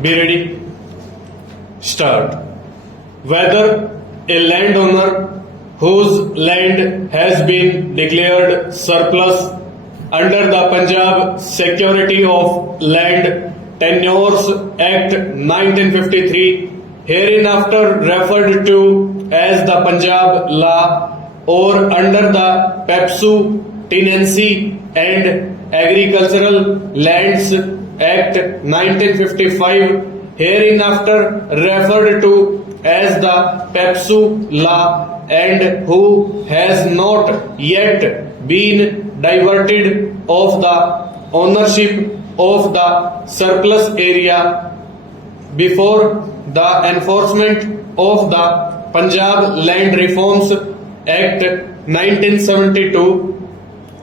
Be ready. Start. Whether a landowner whose land has been declared surplus under the Punjab Security of Land Tenures Act 1953, hereinafter referred to as the Punjab Law, or under the PEPSU Tenancy and Agricultural Lands Act 1955, hereinafter referred to as the PEPSU Law, and who has not yet been diverted of the ownership of the surplus area before the enforcement of the Punjab Land Reforms Act 1972,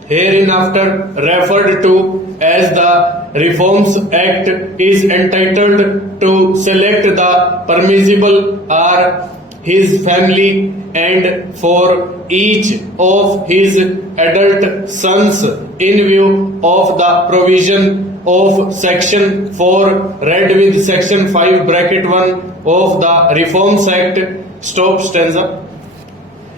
hereinafter referred to as the Reforms Act, is entitled to select the permissible are his family and for each of his adult sons in view of the provision of Section 4 read with Section 5 bracket 1 of the Reforms Act. Stop stanza.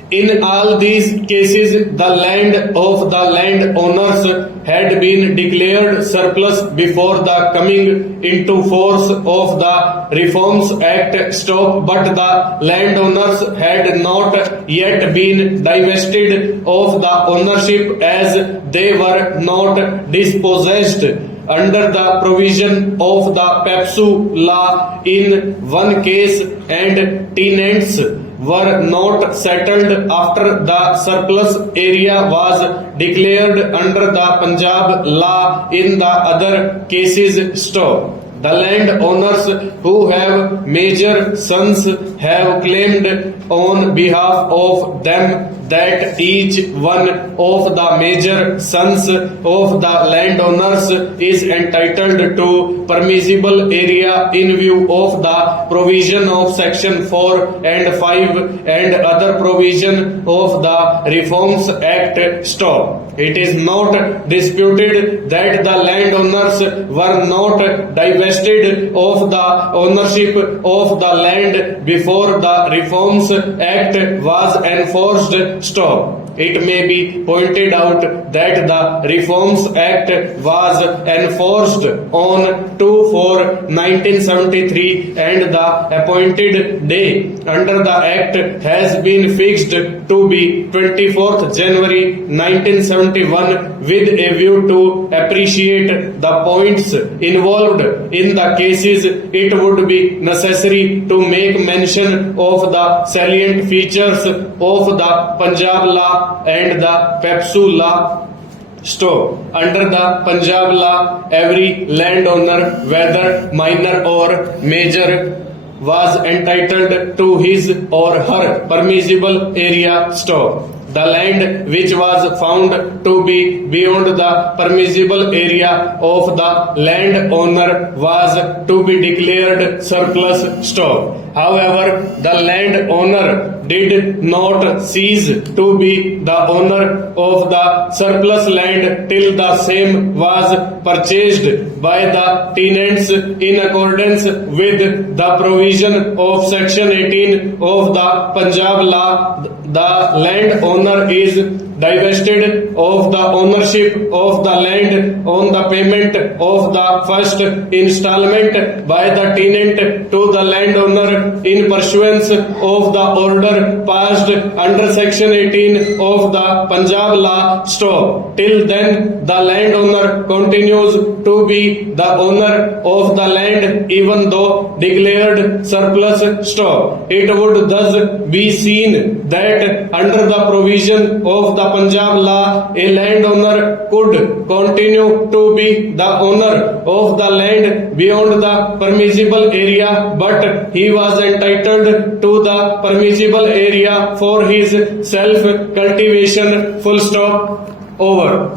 In all these cases, the land of the landowners had been declared surplus before the coming into force of the Reforms Act. Stop. But the landowners had not yet been divested of the ownership, as they were not dispossessed under the provision of the PEPSU Law in one case, and tenants were not settled after the surplus area was declared under the Punjab Law in the other cases. Stop. The landowners who have major sons have claimed on behalf of them that each one of the major sons of the landowners is entitled to permissible area in view of the provision of Section 4 and 5 and other provision of the Reforms Act. Stop. It is not disputed that the landowners were not divested of the ownership of the land before the Reforms Act was enforced. Stop. It may be pointed out that the Reforms Act was enforced on 2/4/1973, and the appointed day under the Act has been fixed to be 24th January 1971, with a view to appreciate the points involved in the cases. It would be necessary to make mention of the salient features of the Punjab Law and the PEPSU Law. Stop. Under the Punjab Law, every landowner, whether minor or major, was entitled to his or her permissible area. Stop. The land which was found to be beyond the permissible area of the landowner was to be declared surplus. Stop. However, the landowner did not cease to be the owner of the surplus land till the same was purchased by the tenants in accordance with the provision of Section 18 of the Punjab Law. The landowner is divested of the ownership of the land on the payment of the first installment by the tenant to the landowner in pursuance of the order passed under Section 18 of the Punjab Law. Stop. Till then, the landowner continues to be the owner of the land even though declared surplus. Stop. It would thus be seen that under the provision of the Punjab Law, a landowner could continue to be the owner of the land beyond the permissible area, but he was entitled to the permissible area for his self-cultivation. Full stop. Over.